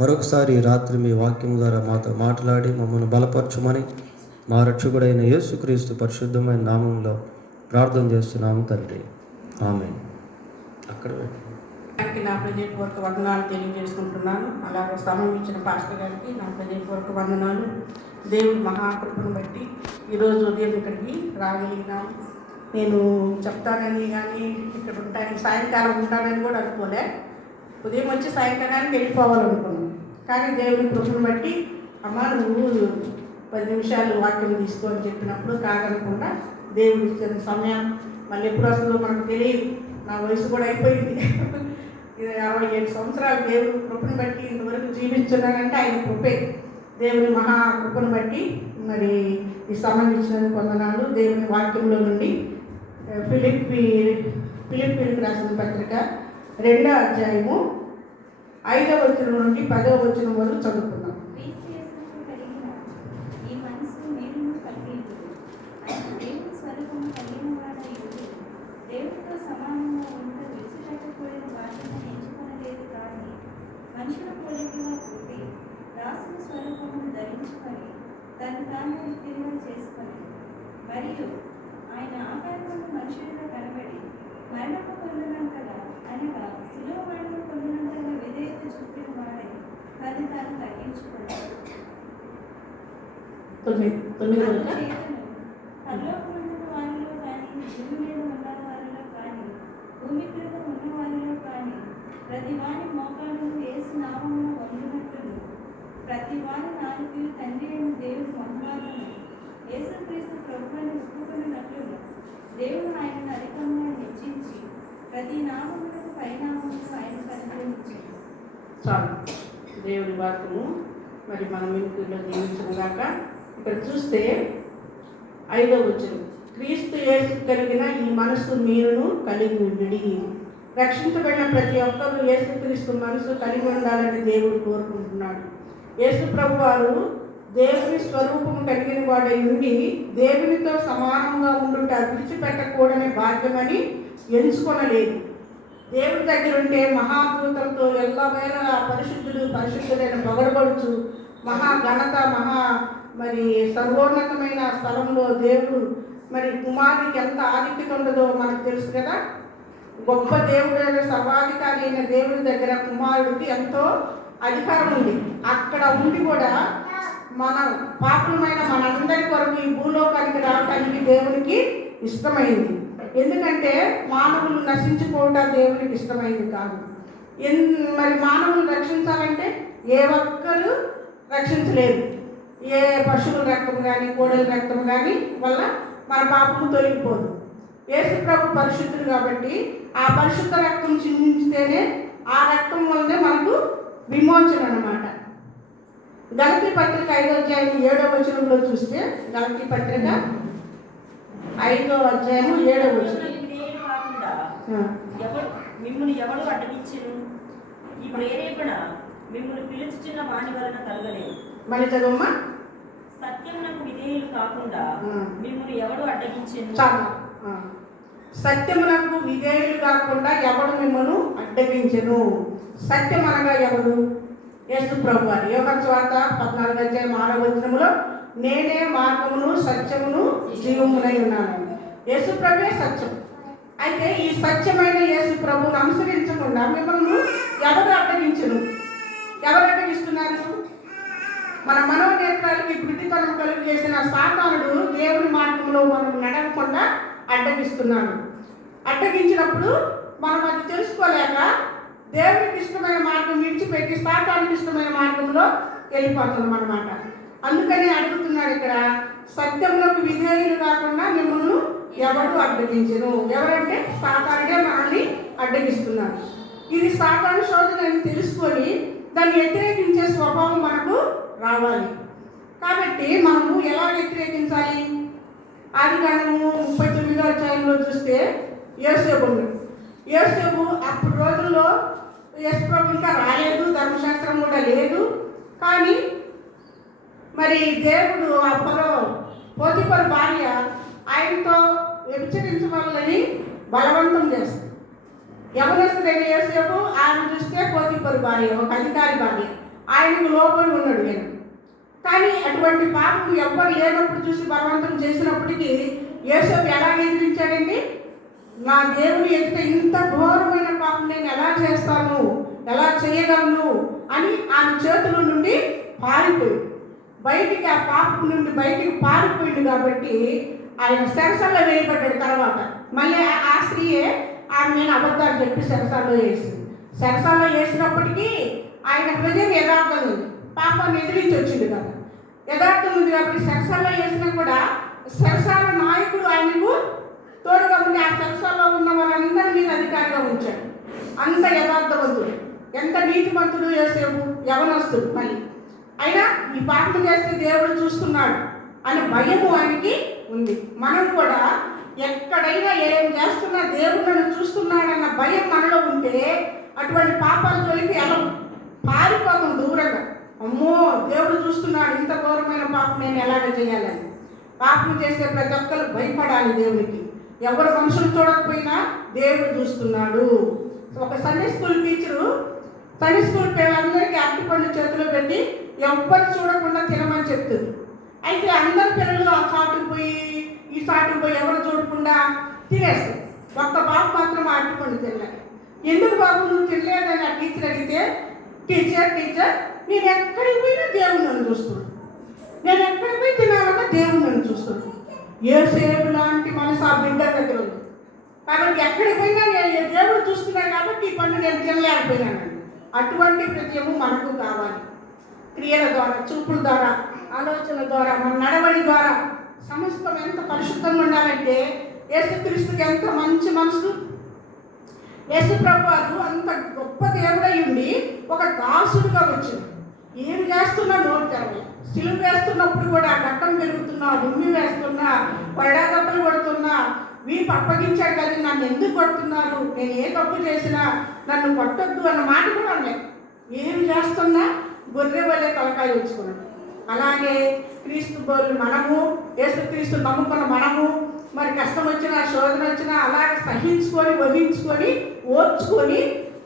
మరొకసారి ఈ రాత్రి మీ వాక్యం ద్వారా మాతో మాట్లాడి మమ్మల్ని బలపరచుమని మా రక్షకుడైన యేసుక్రీస్తు పరిశుద్ధమైన నామంలో ప్రార్థన చేస్తున్నాము తండ్రి, ఆమేన్. అక్కడ నా హృదయపూర్వక వందనాలు తెలియజేసుకుంటున్నాను. అలాగే సమయం ఇచ్చిన పాస్టర్ గారికి నా హృదయపూర్వక వందనాలు. దేవుడి మహాకృపను బట్టి ఈరోజు ఉదయం ఇక్కడికి రాగలిగినాను. నేను చెప్తానని కానీ ఇక్కడ ఉంటానని సాయంకాలం ఉంటానని కూడా అనుకోలే. ఉదయం వచ్చి సాయంకాలానికి వెళ్ళిపోవాలనుకున్నాను. కానీ దేవుని కృపను బట్టి అమ్మ నువ్వు 10 నిమిషాలు వాక్యం తీసుకో అని చెప్పినప్పుడు కాదనకుండా దేవుడు ఇచ్చిన సమయం మళ్ళీ ఎప్పుడు వస్తుందో మనకు తెలియదు. నా వయసు కూడా అయిపోయింది. 67 సంవత్సరాలు దేవుని కృపను బట్టి ఇంతవరకు జీవించున్నానంటే ఆయన కృపే. దేవుని మహా కృపను బట్టి మరి ఈ సమయం ఇచ్చినందుకు వందనాలు. దేవుని వాక్యంలో నుండి ఫిలిప్పీలకు రాసిన పత్రిక 2వ అధ్యాయము 5వ వచనం నుండి 10వ వచనం వరకు చదువుకున్నాం. దేవుడితో సమానంగా ఉంటూ విడిచిపెట్టకూడని బాధ్యత ఎంచుకొనలేదు, కానీ మనుషుల పోలికగా పుట్టి దాసుని స్వరూపమును ధరించుకొని తను తాను విత్తిగా చేసుకొని, మరియు ఆయన ఆకారమును మనుషులుగా కనబడి మరణము పొందినంతగా అనగా శిలువ మరణము పొందినంతగా విధేయత చూపిన వాడై తను తాను తగ్గించుకున్నాడు. పరలోకమందున్న వారిలో కానీ భూమి మీద ఉన్న వారిలో కానీ భూమి క్రింద ఉన్న వారిలో కానీ ప్రతి వాని మోకాలు యేసు నామమున వంగినట్లు ప్రతి వాని నాలుకలు తండ్రి అయిన దేవుని మహిమాలను యేసుక్రీస్తు ప్రభువును ఒప్పుకొనినట్లు దేవుడు ఆయనను అధికంగా హెచ్చించి ప్రతి నామములకు పైనామమును ఆయన పరిగణించాడు. చాలు దేవుడి వాక్యము మరి మనం ఇంట్లో జీవించిన దాకా ఇక్కడ చూస్తే 5వ వచనం, క్రీస్తు యేసు కలిగిన ఈ మనస్సు మీరును కలిగి ఉండి. రక్షించబడిన ప్రతి ఒక్కరూ యేసుక్రీస్తు మనసు కలిగి ఉండాలని దేవుడు కోరుకుంటున్నాడు. యేసు ప్రభు వారు దేవుని స్వరూపం కలిగిన వాడై ఉండి దేవునితో సమానంగా ఉండుట విడిచిపెట్టకూడని భాగ్యమని ఎంచుకొనలేదు. దేవుడి దగ్గర ఉంటే మహాదూతలతో ఎల్లవేళ పరిశుద్ధుడైన పొగడబడుచు మహాఘనత మరి సర్వోన్నతమైన స్థలంలో దేవుడు మరి కుమారుడికి ఎంత ఆధిక్యత ఉండదో మనకు తెలుసు కదా. గొప్ప దేవుడైన సర్వాధికారి అయిన దేవుడి దగ్గర కుమారుడికి ఎంతో అధికారం ఉంది. అక్కడ ఉండి కూడా మన పాపులమైన మనందరి కొరకు ఈ భూలోకానికి రావడానికి దేవునికి ఇష్టమైంది. ఎందుకంటే మానవులు నశించిపోవడం దేవునికి ఇష్టమైంది కాదు. మరి మానవులు రక్షించాలంటే ఏ ఒక్కరు రక్షించలేదు. ఏ పశువుల రక్తం కానీ కోడల రక్తం కానీ వల్ల మన పాపము తొలగిపోదు. యేసు ప్రభు పరిశుద్ధుడు కాబట్టి ఆ పరిశుద్ధ రక్తం చిందిస్తేనే ఆ రక్తం వల్లనే మనకు విమోచన అన్నమాట. గలతీ పత్రిక 5వ అధ్యాయం 7వ వచనంలో చూస్తే గలతీ పత్రిక 5వ అధ్యాయం 7వ వచనం, మిమ్మల్ని ఎవడు అడ్డగించెను? ఈ ప్రేరేపణ మిమ్మల్ని పిలుచుచున్న వాని వలన కలగలేదు. మళ్ళీ చదువమ్మా. సత్యమునకు విధేయులు కాకుండా మిమ్మల్ని ఎవడు అడ్డగించెను? చాలా సత్యమునకు విధేయులు కాకుండా ఎవడు మిమ్మల్ని అడ్డగించెను? సత్యం అనగా ఎవరు? యేసు ప్రభు వారు. యోహాను సువార్త 14వ అధ్యాయం 6వ వచనములో నేనే మార్గమును సత్యమును జీవమునై ఉన్నాను. యేసు ప్రభువే సత్యం. అయితే ఈ సత్యమైన యేసు ప్రభువును అనుసరించకుండా మిమ్మల్ని ఎవరు అడ్డగించను? ఎవరు అడ్డగిస్తున్నారు? మన మనోనేత్రాలకి గుడ్డితనం కలుగు చేసిన సాతానుడు దేవుని మార్గంలో మనం నడవకుండా అడ్డగిస్తున్నాడు. అడ్డగించినప్పుడు మనం అది తెలుసుకోలేక దేవునికి ఇష్టమైన మార్గం విడిచిపెట్టి సాతానికి ఇష్టమైన మార్గంలో వెళ్ళిపోతున్నాం అన్నమాట. అందుకని అడుగుతున్నాడు ఇక్కడ, సత్యంలోకి విధేయులు కాకుండా మిమ్మల్ని ఎవరు అడ్డగించను? ఎవరంటే సాతానుడే మనల్ని అడ్డగిస్తున్నాడు. ఇది సాతాను శోధన అని తెలుసుకొని దాన్ని వ్యతిరేకించే స్వభావం మనకు రావాలి. కాబట్టి మనము ఎలా వ్యతిరేకించాలి? ఆదికాండము 39వ అధ్యాయంలో చూస్తే యోసేపు అప్పుడు రోజుల్లో యేసు ప్రభు ఇంకా రాలేదు, ధర్మశాస్త్రం కూడా లేదు. కానీ మరి దేవుడు ఆ పోతిఫరు భార్య ఆయనతో వ్యభిచరించవాలని బలవంతం చేస్తారు. యవనస్తుడైన యోసేపు ఆమె చూస్తే పోతిఫరు భార్య, ఒక అధికారి భార్య. ఆయనకు లోబడి ఉన్నాడు ఈయన. కానీ అటువంటి పాపం ఎవ్వరు లేనప్పుడు చూసి బలవంతం చేసినప్పటికీ యేసోపు ఎలా ఎదిరించాడండి? నా దేవుని ఎదుట ఇంత ఘోరమైన పాపం నేను ఎలా చేస్తాను, ఎలా చేయగలను అని ఆమె చేతుల నుండి పారిపోయి బయటికి, ఆ పాపం నుండి బయటికి పారిపోయింది కాబట్టి ఆయన సెరసల్లో వేయబడ్డాడు. తర్వాత మళ్ళీ ఆ స్త్రీయే ఆమె నేను అబద్ధాలు చెప్పి సెరసాల్లో వేసింది. సెరసాల్లో వేసినప్పటికీ ఆయన హృదయం యథార్థం ఉంది, పాపాన్ని ఎదిరించి వచ్చింది కదా, యథార్థం ఉంది కాబట్టి సెరసాల్లో వేసినా కూడా సెరసాల నాయకుడు ఆయనకు తోడుగా ఉండి ఆ సెరసాల్లో ఉన్న వారందరి మీద అధికారిగా ఉంచాడు. అంత యథార్థవంతుడు, ఎంత నీతిమంతుడు యోసేపు, యవనస్తుడు. మళ్ళీ అయినా ఈ పాపం చేస్తే దేవుడు చూస్తున్నాడు అనే భయము ఆయనకి ఉంది. మనం కూడా ఎక్కడైనా ఏం చేస్తున్నా దేవుడు నన్ను చూస్తున్నాడన్న భయం మనలో ఉంటే అటువంటి పాపాల జోలికి ఎలా పారిపోతాం దూరంగా. అమ్మో దేవుడు చూస్తున్నాడు, ఇంత ఘోరమైన పాపం నేను ఎలాగ చేయాలని. పాపం చేసే ప్రతి ఒక్కరు భయపడాలి దేవునికి. ఎవరు మనుషులు చూడకపోయినా దేవుడు చూస్తున్నాడు. ఒక Sunday school teacher Sunday school పిల్లలందరికీ అరటిపండు చేతిలో పెట్టి ఎవ్వరు చూడకుండా తినమని చెప్తుంది. అయితే అందరు పిల్లలు ఆ చాటుకు పోయి ఈ చాటుకు పోయి ఎవరు చూడకుండా తినేస్తారు. ఒక్క బాబు మాత్రం ఆ అరటిపండు తినలేదు. ఎందుకు బాబు నువ్వు తినలేదని ఆ టీచర్ అడిగితే, టీచర్ నేను ఎక్కడికి పోయినా దేవుడు నన్ను చూస్తున్నాడు, నేను ఎక్కడికి పోయి తినాలన్నా దేవుడు నన్ను చూస్తున్నాడు. యోసేపు లాంటి మనసు ఆ బిడ్డ దగ్గర ఉంది కాబట్టి ఎక్కడికి పోయినా నేను దేవుడు చూస్తున్నాడు కాబట్టి ఈ పండు నేను తినలేకపోయినాను. అటువంటి ప్రత్యము మనకు కావాలి. క్రియల ద్వారా, చూపుల ద్వారా, ఆలోచన ద్వారా, మన నడవడి ద్వారా సమస్తం ఎంత పరిశుద్ధంగా ఉండాలంటే యేసుక్రీస్తుకి ఎంత మంచి మనసు. యేసు ప్రభువు అంత గొప్ప దేవుడై ఉండి ఒక దాసుడుగా వచ్చింది. ఏమి చేస్తున్నా నోరు తెరవాలి. సిలువ వేస్తున్నప్పుడు కూడా గట్టం పెరుగుతున్నా, ఉమ్మి వేస్తున్నా, పడాదప్పలు కొడుతున్నా, వీపు అప్పగించాడు కదా, నన్ను ఎందుకు కొడుతున్నారు, నేను ఏ తప్పు చేసినా నన్ను కొట్టొద్దు అన్న మాట కూడా అనలేదు. ఏమి చేస్తున్నా గొర్రె వల్లే తలకాయ ఉంచుకున్నాడు. అలాగే క్రీస్తు బోళ్ళు మనము, యేసుక్రీస్తు నమ్ముకున్న మనము మరి కష్టం వచ్చినా శోధన వచ్చినా అలాగే సహించుకొని, వహించుకొని, ఓర్చుకొని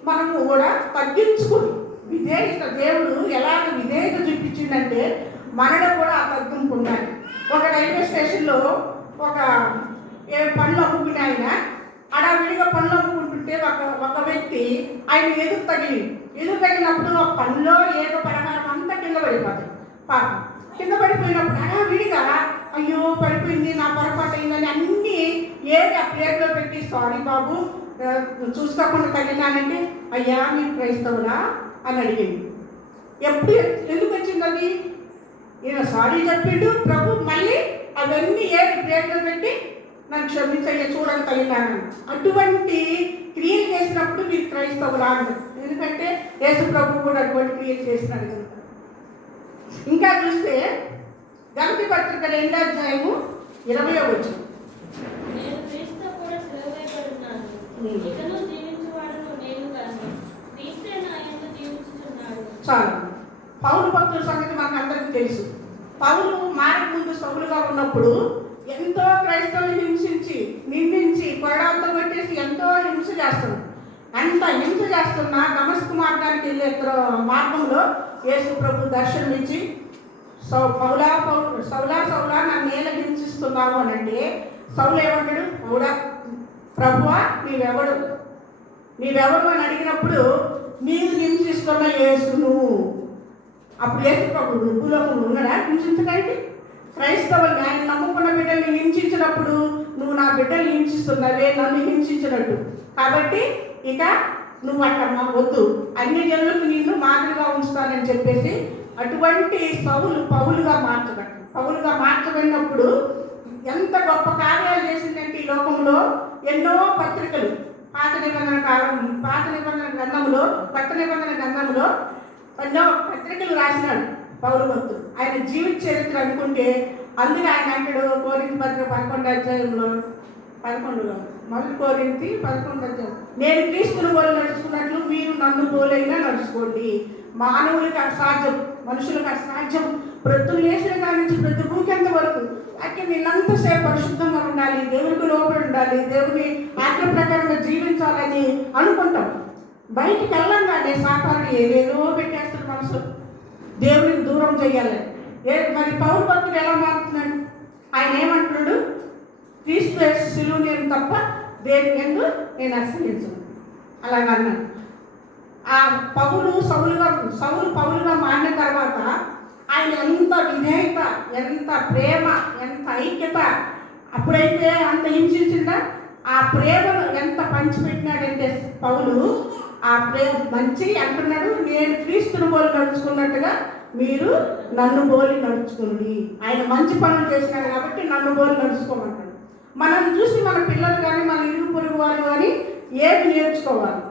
మనము కూడా తగ్గించుకొని విధేయత, దేవుడు ఎలాగ విధేయత చూపించిందంటే మనలో కూడా ఆ తగ్గింపు ఉండాలి. ఒక రైల్వే స్టేషన్లో ఒక పనులు అమ్ముకునే ఆయన అడావిడిగా పనులు అమ్ముకుంటుంటే ఒక వ్యక్తి ఆయన ఎదురు తగిలినప్పుడు ఆ పనిలో ఏదో పలహారం అంతా కింద పడిపోతుంది. పాపం కింద పడిపోయినప్పుడు అడావిడిగా అయ్యో పడిపోయింది, నా పొరపాటు అయిందని అన్నీ ఏది ఆ ప్లేట్లో పెట్టి, సారీ బాబు చూసుకోకుండా తగిలినానంటే, అయ్యా మీరు క్రైస్తవులా అని అడిగింది. ఎందుకు వచ్చింది అది? ఈయన సారీ చెప్పిండు, ప్రభు మళ్ళీ అవన్నీ ఏది ప్లేట్లో పెట్టి నన్ను క్షమించయ్య చూడక తగిలినాను. అటువంటి క్రియలు చేసినప్పుడు మీరు క్రైస్తవులా అంటారు. ఎందుకంటే యేసు ప్రభు కూడా అటువంటి క్రియలు చేసినాడు కనుక. ఇంకా చూస్తే గలతీ పత్రిక 2వ అధ్యాయము 20వ వచనం. నేను క్రీస్తుతో కూడా సిలువ వేయబడినాను. ఇకను జీవించువాడును నేను కాదు, క్రీస్తే నా యందు జీవించుచున్నాడు. చాలు. పౌలు భక్తుల సంగతి మనకు అందరికీ తెలుసు. పౌలు మారక ముందు సౌలుగా ఉన్నప్పుడు ఎంతో క్రైస్తవులు హింసించి, నిందించి, కొరడాలతో పెట్టేసి ఎంతో హింస చేస్తున్నాడు. అంత హింస చేస్తున్నా దమస్కు మార్గానికి వెళ్ళే మార్గంలో యేసు ప్రభు దర్శనమిచ్చి, సౌలా నన్ను నేల హింసిస్తున్నావు అని అంటే సౌలు ఏమంటాడు? పౌలా, ప్రభువా నీవెవరు అని అడిగినప్పుడు నీవు హింసిస్తున్న యేసును. అప్పుడు యేసు ప్రభు భూలోకంలో ఉన్నాడా హింసించడానికి? క్రైస్తవుల్ని, ఆయన నమ్ముకున్న బిడ్డల్ని హింసించినప్పుడు నువ్వు నా బిడ్డల్ని హింసిస్తున్నావే, నన్ను హింసించినట్టు. కాబట్టి ఇక నువ్వు అట్లా వద్దు, అన్ని జనులకు నిన్ను మాదిరిగా ఉంచుతానని చెప్పేసి అటువంటి సౌలు పౌలుగా మార్చబడినప్పుడు ఎంత గొప్ప కార్యాలు చేసిందంటే ఈ లోకంలో ఎన్నో పత్రికలు పాత నిబంధన గ్రంథంలో ఎన్నో పత్రికలు రాసినాడు పౌలు భక్తుడు. ఆయన జీవిత చరిత్ర అనుకుంటే అందుకే ఆయన అంటాడు కొరింథీ పత్రిక 11వ అధ్యాయంలో 11 అధ్యాయం, నేను క్రీస్తుని పోలి నడుచుకున్నట్లు మీరు నన్ను పోలైనా నడుచుకోండి. మానవులకి అసాధ్యం, మనుషులకు అసాధ్యం. ప్రొద్దున లేచిన కాడి నుంచి ప్రతి భూకెంత వరకు అయితే నేనంతసేపు పరిశుద్ధంగా ఉండాలి, దేవుడికి లోపల ఉండాలి, దేవుని ఆజ్ఞ ప్రకారంగా జీవించాలని అనుకుంటాం. బయటికి వెళ్ళంగానే సాతానుడు ఏదేదో పెట్టేస్తాడు మనసు. చేయాలని. మరి పౌరు భక్తుడు ఎలా మారుతున్నాడు? ఆయన ఏమంటున్నాడు? క్రీస్తు యేసు శిలువ నేను తప్ప దేని ఎందు నేను అసహించను అలాగ అన్నాడు. ఆ సౌలు పౌలుగా మారిన తర్వాత ఆయన ఎంత విధేయత, ఎంత ప్రేమ, ఎంత ఐక్యత, అప్పుడైతే అంత హింసించిందా ఆ ప్రేమను ఎంత పంచిపెట్టినాడంటే పౌలు ఆ ప్రేమ మంచి అంటున్నాడు, నేను క్రీస్తుని పోలి నడుచుకున్నట్టుగా మీరు నన్ను పోలి నడుచుకోండి. ఆయన మంచి పనులు చేసినాడు కాబట్టి నన్ను పోలి నడుచుకోమంటాడు. మనం చూసి మన పిల్లలు కానీ మన ఇరుగు పొరుగు వాళ్ళు కానీ ఏమి నేర్చుకోవాలి?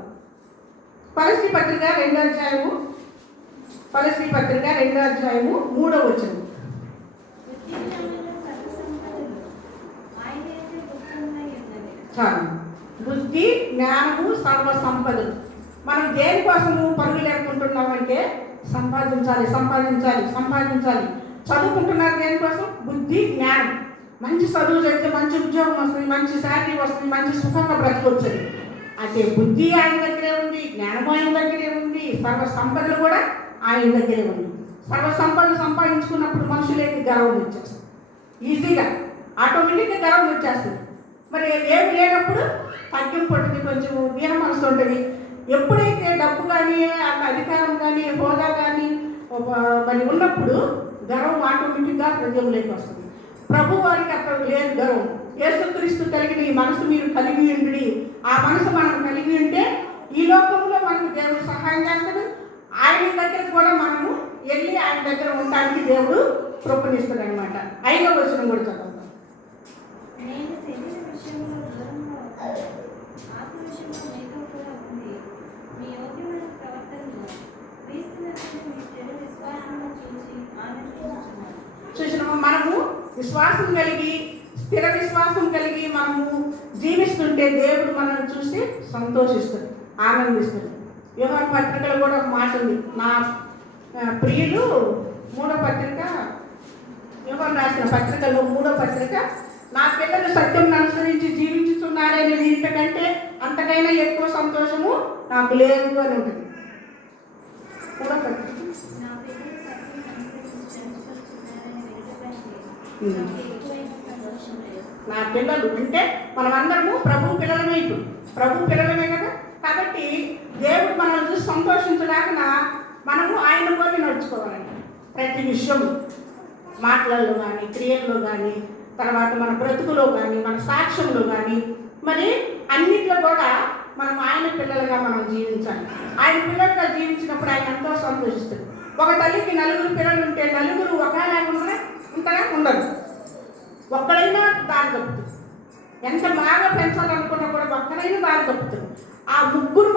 ఫలిష్తీ పత్రిక 2వ అధ్యాయము 3వ వచనం. చాలు. బుద్ధి, జ్ఞానము, సర్వ సంపదలు. మనం దేనికోసము పరుగులు లేకుంటున్నామంటే సంపాదించాలి. చదువుకుంటున్నారు దేనికోసం? బుద్ధి, జ్ఞానం. మంచి చదువు చదివితే మంచి ఉద్యోగం వస్తుంది, మంచి శాలరీ వస్తుంది, మంచి సుఖంగా బ్రతకొచ్చింది. అదే బుద్ధి ఆయన దగ్గరే ఉంది, జ్ఞానం ఆయన దగ్గరే ఉంది, సర్వ సంపదలు కూడా ఆయన దగ్గరే ఉంది. సర్వ సంపదలు సంపాదించుకున్నప్పుడు మనుషులకి గర్వం వచ్చేస్తుంది, ఈజీగా ఆటోమేటిక్గా గర్వం వచ్చేస్తుంది. మరి ఏమి లేనప్పుడు తగ్గింపు ఉంటుంది, కొంచెం దీన మనసు ఉంటుంది. ఎప్పుడైతే డబ్బు కానీ అధికారం కానీ హోదా కానీ మరి ఉన్నప్పుడు గర్వం ఆటోమేటిక్గా హృదయంలోకి వస్తుంది. ప్రభు వారికి అక్కడ లేదు గర్వం. యేసుక్రీస్తు కలిగిన ఈ మనసు మీరు కలిగి ఉండి, ఆ మనసు మనం కలిగి ఉంటే ఈ లోకంలో మనకు దేవుడు సహాయం చేస్తాడు. ఆయన దగ్గర కూడా మనము వెళ్ళి ఆయన దగ్గర ఉండడానికి దేవుడు కృపణిస్తాడు అనమాట. 5వ వచనం కూడా చదువుతాం. చూసినాము, మనము విశ్వాసం కలిగి, స్థిర విశ్వాసం కలిగి మనము జీవిస్తుంటే దేవుడు మనల్ని చూసి సంతోషిస్తాడు, ఆనందిస్తాడు. యోహాను పత్రికలో కూడా ఒక మాట ఉంది. నా ప్రియులు 3వ పత్రిక, యోహాను రాసిన పత్రికలో 3వ పత్రిక, నా పిల్లలు సత్యం అనుసరించి జీవించుతున్నారని దీనికంటే అంతకైనా ఎక్కువ సంతోషము నాకు లేదు అని ఉంటుంది. 3వ పత్రిక. నా పిల్లలు అంటే మనమందరము ప్రభు పిల్లలమే. ఇప్పుడు ప్రభు పిల్లలమే కదా. కాబట్టి దేవుడు మనల్ని చూసి సంతోషించడానికి మనము ఆయన పోలి నడుచుకోవాలండి. ప్రతి విషయం, మాటలలో కానీ, క్రియల్లో కానీ, తర్వాత మన బ్రతుకులో కానీ, మన సాక్ష్యంలో కానీ, మరి అన్నిట్లో కూడా మనం ఆయన పిల్లలుగా మనం జీవించాలి. ఆయన పిల్లలుగా జీవించినప్పుడు ఆయన ఎంతో సంతోషిస్తాడు. ఒక తల్లికి 4 పిల్లలు ఉంటే 4 ఒకేలాగా ఉంటారా? ఉండదు. ఒక్కడైనా దారి తప్పుతుంది. ఎంత బాగా పెంచాలనుకున్నా కూడా ఒక్కడైనా దారి తప్పుతుంది. ఆ ముగ్గురు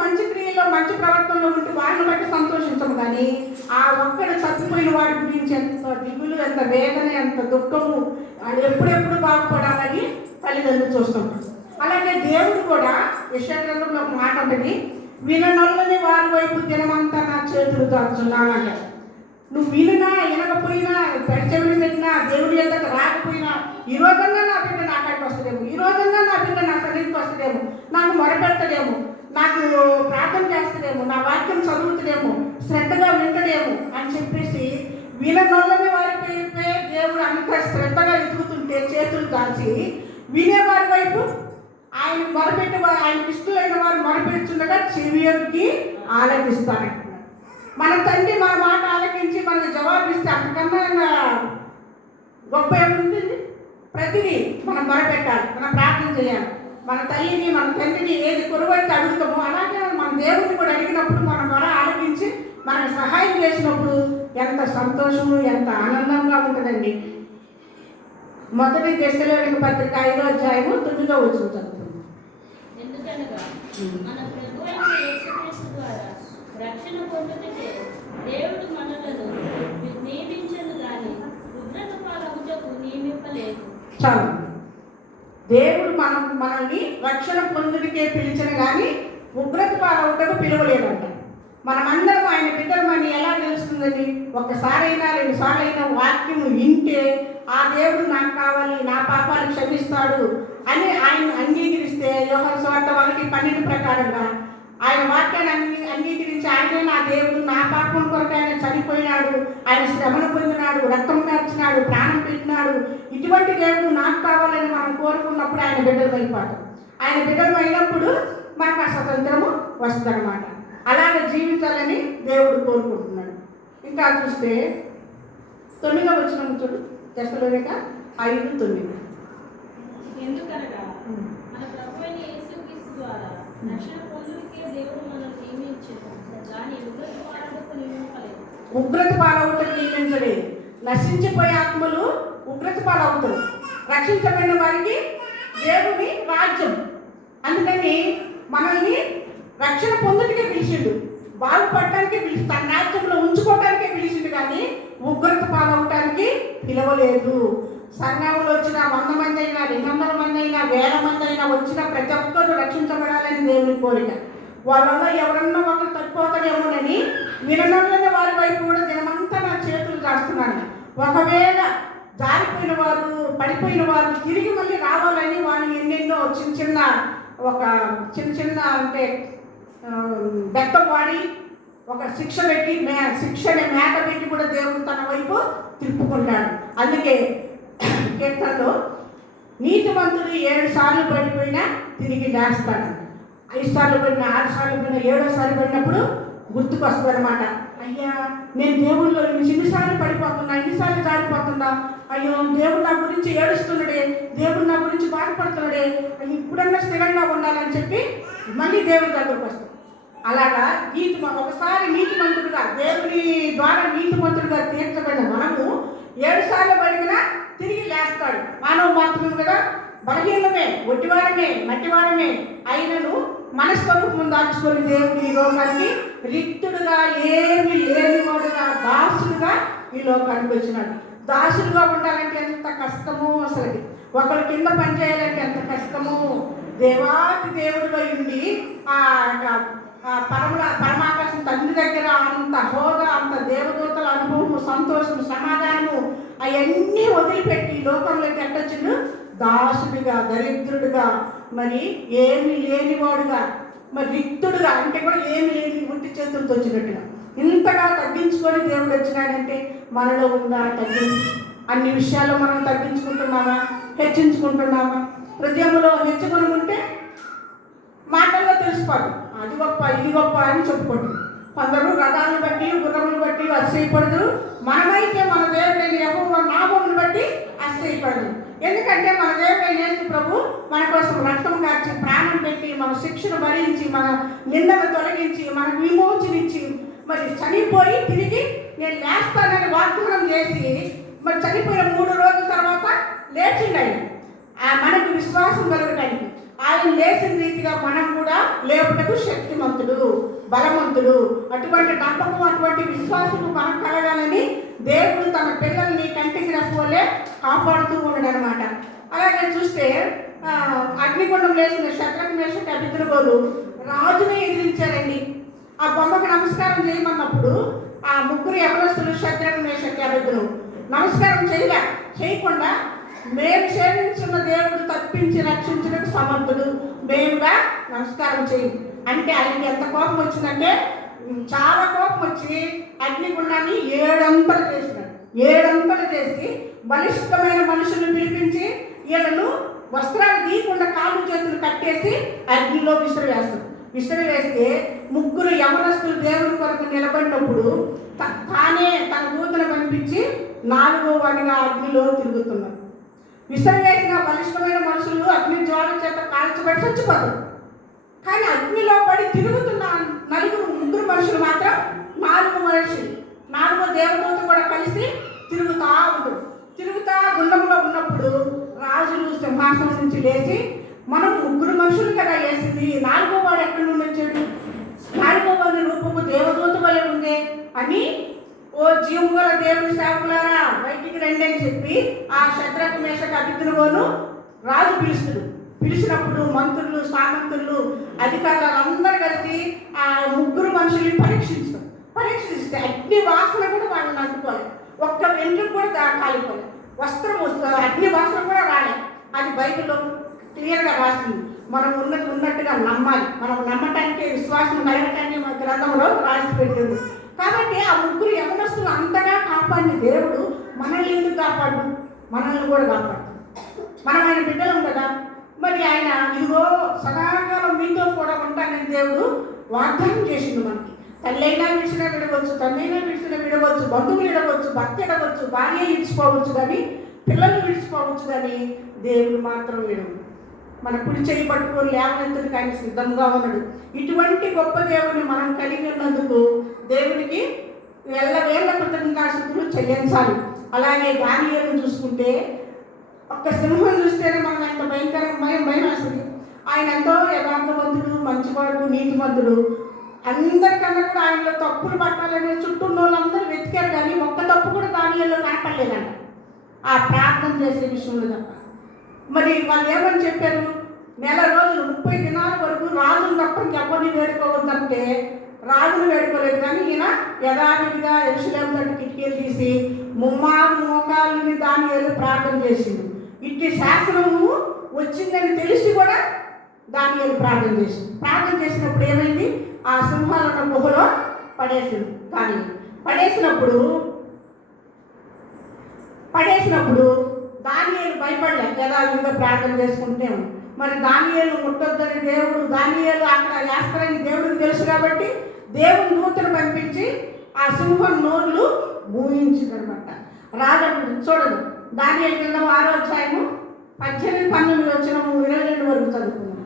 మంచి క్రియలో, మంచి ప్రవర్తనలో ఉంటే వాడిని బట్టి సంతోషించము. కానీ ఆ ఒక్కడు చచ్చిపోయిన వాడి గురించి ఎంత దిగులు, ఎంత వేదన, ఎంత దుఃఖము, అది ఎప్పుడెప్పుడు బాగుపడాలని తల్లిదండ్రులు చూస్తుంటారు. అలాగే దేవుడు కూడా యెషయా-గ్రంథంలో ఒక మాట ఉంటుంది, విననొల్లని వారి వైపు దినమంతా నా చేతులు దాచున్నానంటారు. నువ్వు వినినా వినకపోయినా, పెడచెవిని పెట్టినా, దేవుడి యొద్దకు రాకపోయినా, ఈ రోజన్నా నా బిడ్డ నా కాడికి వస్తుందేమో, ఈ రోజన్నా నా బిడ్డ నా సన్నిధికి వస్తుందేమో, నాకు మొరపెడతడేమో, నాకు ప్రార్థన చేస్తదేమో, నా వాక్యం చదువుతుందేమో, శ్రద్ధగా వింటడేమో అని చెప్పేసి విననొల్లని వారి దేవుడు అంత శ్రద్ధగా ఎదుగుతుంటే చేతులు దాచి వినేవారి వైపు ఆయన మొరపెట్టి, ఆయనకి ఇష్టమైన వారు మొరపెడుతుండగా చెవికి ఆలకిస్తారంటున్నారు. మన తండ్రి మన మాట ఆలకించి మనకు జవాబిస్తే అంతకన్నా గొప్ప ఏముంటుంది? ప్రతిదీ మనం మొరపెట్టాలి, మనం ప్రార్థన చేయాలి. మన తల్లిని, మన తండ్రిని ఏది కొరువైతే అడుగుతామో అలాగే మన దేవుడిని కూడా అడిగినప్పుడు మన మొర ఆలకించి మనకు సహాయం చేసినప్పుడు ఎంత సంతోషము, ఎంత ఆనందంగా ఉంటుందండి. మొదటి దశలోని పత్రిక 5వ అధ్యాయము 9వ వచనం చదువుతుంది. ఎందుకనగా మన ప్రభువైన యేసుక్రీస్తు ద్వారా రక్షణ పొందుటకే దేవుడు మనలను నియమించను గాని ఉగ్రత పాలవుటకు నియమింపలేదు. చాలు. దేవుడు మనల్ని రక్షణ పొందుడికే పిలిచిన కానీ ఉగ్రత పాలవుటకు పిలువలేదంట. మనమందరం ఆయన బిడ్డలమని ఎలా తెలుస్తుందండి? ఒక్కసారైనా 2 సార్లైనా వాక్యం వింటే ఆ దేవుడు నాకు కావాలి, నా పాపాలు క్షమిస్తాడు అని ఆయన అంగీకరిస్తే, యోహాను సువార్త 1:12 ప్రకారంగా ఆయన వాక్యాన్ని అంగీకరించి ఆయనే నా దేవుడు, నా పాపం కొరకు ఆయన చనిపోయిన పొందినాడు, ఆయన శ్రమను పొందినాడు, రక్తం కార్చినాడు, ప్రాణం పెట్టినాడు. ఇటువంటి దేవుడు నాకు కావాలని మనం కోరుకున్నప్పుడు ఆయన బిడ్డలు అయిపోతాం. ఆయన బిడ్డలు అయినప్పుడు మనకు ఆ స్వతంత్రము వస్తుందన్నమాట. అలాగే జీవించాలని దేవుడు కోరుకుంటున్నాడు. ఇంకా చూస్తే 9వ వచనం చూడు, తెస్సలోనిక 5:9. ఎందుకనగా మన ప్రభువైన యేసుక్రీస్తు ద్వారా రక్షణ పొందుటకే దేవుడు మనల్ని నియమించెను. దాని ఉగ్రత పాలవుటకు నియమించలేదు. నశించిపోయే ఆత్మలు ఉగ్రత పాలవుతారు. రక్షించబడిన వారికి దేవుని రాజ్యం. అందుకని మనల్ని రక్షణ పొందుటకే పిలిచిండు, బాగుపడటానికే పిలిచి తన రాజ్యంలో ఉంచుకోవటానికే పిలిచిండు, కానీ ఉగ్రత పాలవటానికి పిలవలేదు. సంఘంలో వచ్చిన 100 మంది అయినా, 200 మంది అయినా, 1000 మంది అయినా వచ్చిన ప్రతి ఒక్కరు రక్షించబడాలని దేవుని కోరిక. వాళ్ళలో ఎవరన్నా ఒకరు తప్పిపోతారేమోనని వినడంలోనే వారి వైపు కూడా దినమంతా నా చేతులు చేస్తున్నాను. ఒకవేళ జారిపోయిన వారు, పడిపోయిన వారు తిరిగి మళ్ళీ రావాలని వాళ్ళు ఎన్నెన్నో చిన్న చిన్న అంటే బెత్తం వాడి ఒక శిక్ష పెట్టి శిక్షని మేట పెట్టి కూడా దేవుడు తన వైపు తిప్పుకుంటాడు. అందుకే కీర్తనలో నీతిమంతుడు 7 సార్లు పడిపోయినా తిరిగి లేస్తాడు. 5 సార్లు పడినా, 6 సార్లు పడినా, 7వ సారి పడినప్పుడు గుర్తుకొస్తుంది అనమాట. అయ్యా, నేను దేవుళ్ళు ఎన్నిసార్లు పడిపోతున్నా, ఎన్నిసార్లు జారిపోతున్నా, అయ్యో దేవుడు నా గురించి ఏడుస్తున్నాడే, దేవుడు నా గురించి బాధపడుతున్నాడే, ఇప్పుడన్నా స్థిరంగా ఉండాలని చెప్పి మళ్ళీ దేవుడి దగ్గరకు వస్తాం. అలాగా ఒకసారి నీతిమంతుడుగా దేవుని ద్వారా నీతిమంతుడుగా తీర్చబడిన మనము 7 సార్లు పడినా తిరిగి లేస్తాడు. మానవ మాత్రం కదా, బలహీనమే, ఒట్టివారమే, మట్టివారమే అయినను మనస్వరూపం దాచుకొని దేవుడు ఈ లోకానికి రిక్తుడుగా, ఏమి లేనివాడుగా, దాసుడుగా ఈ లోకానికి వచ్చినాడు. దాసుడుగా ఉండాలంటే ఎంత కష్టమో, అసలు ఒకరి కింద పనిచేయాలంటే ఎంత కష్టమో. దేవాతి దేవుడుగా ఉండి పరమాకాశం తండ్రి దగ్గర అంత హోదా, అంత దేవదూతల అనుభవము, సంతోషము, సమాధానము అవన్నీ వదిలిపెట్టి లోకంలోకి ఎట్టొచ్చిండు దాసుడిగా, దరిద్రుడుగా, మరి ఏమి లేనివాడుగా, మరి రిక్తుడుగా, అంటే కూడా ఏమి లేని ఉట్టి చేతులతో వచ్చినట్టుగా ఇంతగా తగ్గించుకొని దేవుడు వచ్చినాడంటే మనలో ఉందా తగ్గించి? అన్ని విషయాల్లో మనం తగ్గించుకుంటున్నామా, హెచ్చించుకుంటున్నామా? హృదయంలో హెచ్చుకొని ఉంటే మాటల్లో తెలిసిపోదు, అది గొప్ప ఇది గొప్ప అని చెప్పుకోండి. కొందరు రథాలను బట్టి, గుర్రములను బట్టి అతిశయపడదు. మనమైతే మన దేవుడైన యెహోవా నామమును బట్టి అతిశయపడదు. ఎందుకంటే మన దేవుడైన యేసు ప్రభు మన కోసం రక్తం కార్చి, ప్రాణం పెట్టి, మన శిక్షను భరించి, మన నిందను తొలగించి, మనకు విమోచనిచ్చి, మరి చనిపోయి తిరిగి నేను లేస్తానని వాగ్దానం చేసి, మరి చనిపోయిన 3 రోజుల తర్వాత లేచిండు ఆయన. మనకు విశ్వాసం కలుగటానికి ఆయన లేచిన రీతిగా మనం కూడా లేపుటకు శక్తిమంతుడు, బలవంతుడు. అటువంటి నమ్మకం, అటువంటి విశ్వాసము మనకు కలగాలని దేవుడు తన పిల్లల్ని కంటికి రెప్పవలే కాపాడుతూ ఉన్నాడు అనమాట. అలాగే చూస్తే అగ్నిగుండం లేచిన శద్రకు, మేషకు, అబేద్నెగోలు రాజునే ఎదిరించారండి. ఆ బొమ్మకు నమస్కారం చేయమన్నప్పుడు ఆ 3 యవనస్తులు శద్రకు, మేషకు, అబేద్నెగోలు నమస్కారం చేయకుండా మేము సేవించున్న దేవుడు తప్పించి రక్షించడానికి సమర్థుడు, మేముగా నమస్కారం చేయం అంటే ఆయనకి ఎంత కోపం వచ్చిందంటే చాలా కోపం వచ్చి అగ్నిగుండాన్ని 7 అంతలు చేసినాడు. 7 అంతలు చేసి బలిష్టమైన మనుషులను పిలిపించి వీళ్ళను వస్త్రాలు తీయకుండా కాళ్ళు చేతులు కట్టేసి అగ్నిలో విసిరివేస్తే 3 యవనస్తులు దేవుని కొరకు నిలబడినప్పుడు తానే తన దూతను పంపించి 4వ వాడిగా అగ్నిలో తిరుగుతున్నారు. విసిరివేసిన బలిష్టమైన మనుషులు అగ్ని జ్వాల చేత కాల్చబడి చచ్చిపోతారు. కానీ అగ్నిలో పడి తిరుగుతున్న 3 మనుషులు మాత్రం 4వ దేవదూత కూడా కలిసి తిరుగుతూ ఉంటారు. తిరుగుతా గుండంలో ఉన్నప్పుడు రాజులు సింహాసనం నుంచి లేచి, మనం 3 మనుషులు కదా వేసింది, 4వ వాడు ఎక్కడి నుండి వచ్చాడు, 4వ వాడి రూపము దేవదూత వలె ఉంది అని, ఓ జీవగల దేవుని సేవకులారా బయటికి రండి అని చెప్పి ఆ శద్రకు, మేషకు, అబేద్నెగోను రాజు పిలిచినప్పుడు మంత్రులు, సామంతులు, అధికారులు అందరూ కలిసి ఆ 3 మనుషుల్ని పరీక్షిస్తే అగ్ని వాసన కూడా వాళ్ళని అందుకోలేదు. ఒక్క వెంట్రుక కూడా కాలిపోలేదు. వస్త్రం అగ్ని వాసన కూడా రాలేదు. అది బైబిల్లో క్లియర్గా రాసింది. మనం ఉన్నట్టుగా నమ్మాలి. మనం నమ్మటానికి, విశ్వాసం కలగటానికి మన గ్రంథంలో రాసి పెట్టింది. కాబట్టి ఆ 3 యవనస్తులు అంత దేవుడు మనల్ని ఎందుకు కాపాడు? మనల్ని కూడా కాపాడు. మనం ఆయన బిడ్డలం కదా. మరి ఆయన ఇదిగో సదాకాలం మీతో కూడా ఉంటానని దేవుడు వాగ్దానం చేసిండు మనకి. తల్లి అయినా విడిచినా విడవచ్చు, తండ్రైనా విడిచినా విడవచ్చు, బంధువులు విడవచ్చు, భర్త విడవచ్చు, భార్య విడిచిపోవచ్చు, కానీ పిల్లలు విడిచిపోవచ్చు, కానీ దేవుడు మాత్రం విడవు. మన కుడి చేయి పట్టుకొని లేవనెత్తుడికి ఆయన సిద్ధంగా ఉన్నాడు. ఇటువంటి గొప్ప దేవుని మనం కలిగి ఉన్నందుకు దేవునికి ఎల్లవేళ్ల కృతజ్ఞతాస్తుతులు చెల్లించాలి. అలాగే దానియేలును చూసుకుంటే ఒక్క సింహం చూస్తేనే మనం ఎంత భయం వేస్తుంది. ఆయన ఎంతో యథార్థవంతుడు, మంచివాడు, నీతిమంతుడు. అందరికన్నా కూడా ఆయనలో తప్పులు పట్టాలని చుట్టూ వాళ్ళందరూ వెతికారు, కానీ ఒక్క తప్పు కూడా దానియేలులో కనపడలేదంట, ఆ ప్రార్థన చేసే విషయంలో తప్ప. మరి వాళ్ళు ఏమని చెప్పారు? నెల రోజులు 30 దినాల వరకు రాజును తప్ప ఇంకెవరిని వేడుకోవద్దంటే రాజును వేడుకోలేదు, కానీ ఈయన యథావిధిగా యెరూషలేము తట్టు కిటికీలు తీసి ముమ్మారు మోకాళ్ళని దానియేలు ప్రార్థన చేసిండు. ఇట్టి శాసనము వచ్చిందని తెలిసి కూడా దానియేలు ప్రార్థన చేసినప్పుడు ఏమైంది? ఆ సింహాలను గుహలో పడేసిండు. కానీ పడేసినప్పుడు దానియేలు భయపడలే, యథావిధిగా ప్రార్థన చేసుకుంటే. మరి దానియేలు ముట్టొద్దని దేవుడు, దానియేలు అక్కడ వేస్తారని దేవుడికి తెలుసు కాబట్టి దేవుని దూతను పంపించి ఆ సింహం నోళ్ళు మూయించిందనమాట. రాజు చూడదు. దానియేలు కింద 6వ అధ్యాయము 18, 19 వచ్చిన 22 వరకు చదువుకున్నాం.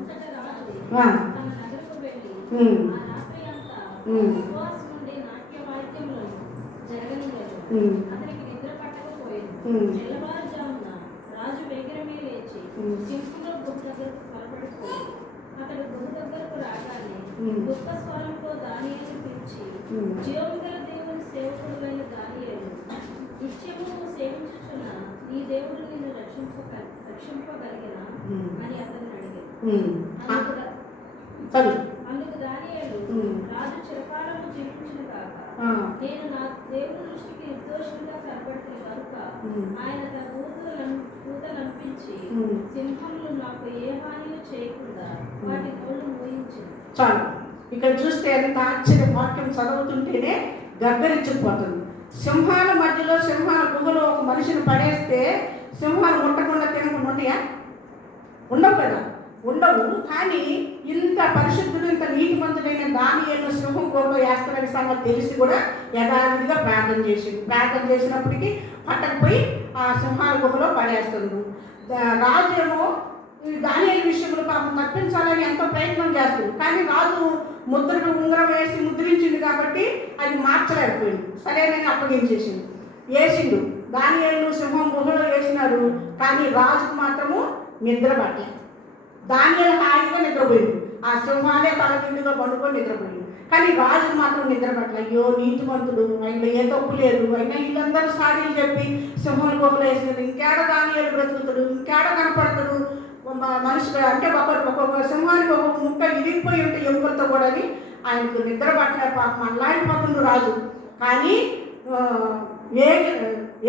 రాజు వేగరమే లేచి సింహంలో గుహ దగ్గరకు త్వరపడిపోయి అతడు గుహ దగ్గరకు రాగానే గొప్ప స్వరంతో దానియేలును పిలిచి, జీవము గల దేవుని సేవకుడైన దానియేలు, నిత్యము సేవించుచున్న నీ దేవుడు నిన్ను రక్షింపగలిగిన అని అతన్ని అడిగాడు. అందుకు దానియేలు, రాజు చిరకాలము జీవించిన కాక నేను నా దేవుని దృష్టికి నిర్దోషంగా కనబడుతున్న కనుక ఆయన తన కూతలంపించి సింహములు నాకు ఏ హాని చేయకుండా వాటి నోళ్ళు మూయించింది. చాలు. ఇక్కడ చూస్తే ఎంత ఆశ్చర్య వాక్యం చదువుతుంటేనే గగ్గరించిపోతుంది. సింహాల మధ్యలో, సింహాల గుహలో ఒక మనిషిని పడేస్తే సింహాలు ముట్టకుండా తినకుండా ఉంటాయా? ఉండవు కదా, ఉండవు. కానీ ఇంత పరిశుద్ధుడు, ఇంత నీతిమంతుడైన దానియేలు సింహం గుహలో వేస్తారని సంగతి తెలిసి కూడా యథావిధిగా ప్రార్థన చేసినప్పటికీ పట్టకపోయి ఆ సింహాల గుహలో పడేస్తుంది. రాజు ఏమో దానియేలు విషయంలో పాపం తప్పించాలని ఎంతో ప్రయత్నం చేస్తుంది, కానీ రాజు ముద్రకు ఉంగరం వేసి ముద్రించింది కాబట్టి అది మార్చలేకపోయింది. సరేనని వేసిండు. దానియేలును సింహం గుహలో వేసినారు, కానీ రాజుకు మాత్రము నిద్ర పట్టలేదు. దానియేలు హాయిగా నిద్రపోయింది, ఆ సింహాలే తలకిందుగా పండుకొని నిద్రపోయింది, కానీ రాజుకు మాత్రం నిద్ర పట్టలేదు. అయ్యో నీతిమంతుడు, ఆయనలో ఏ తప్పు లేదు, అయినా వీళ్ళందరూ సాడీలు చెప్పి సింహం గుహలో వేసినారు, ఇంకేడ దానియేలు బ్రతుకుతాడు, ఇంకేడ కనపడతాడు మనుషులు అంటే ఒక్కొక్క సింహానికి ఒక్కొక్క ముక్క ఇరిగిపోయి ఉంటే ఎముకలతో కూడా ఆయనకు నిద్ర పట్టలే. పాపం అల్లాడిపోతుంది రాజు. కానీ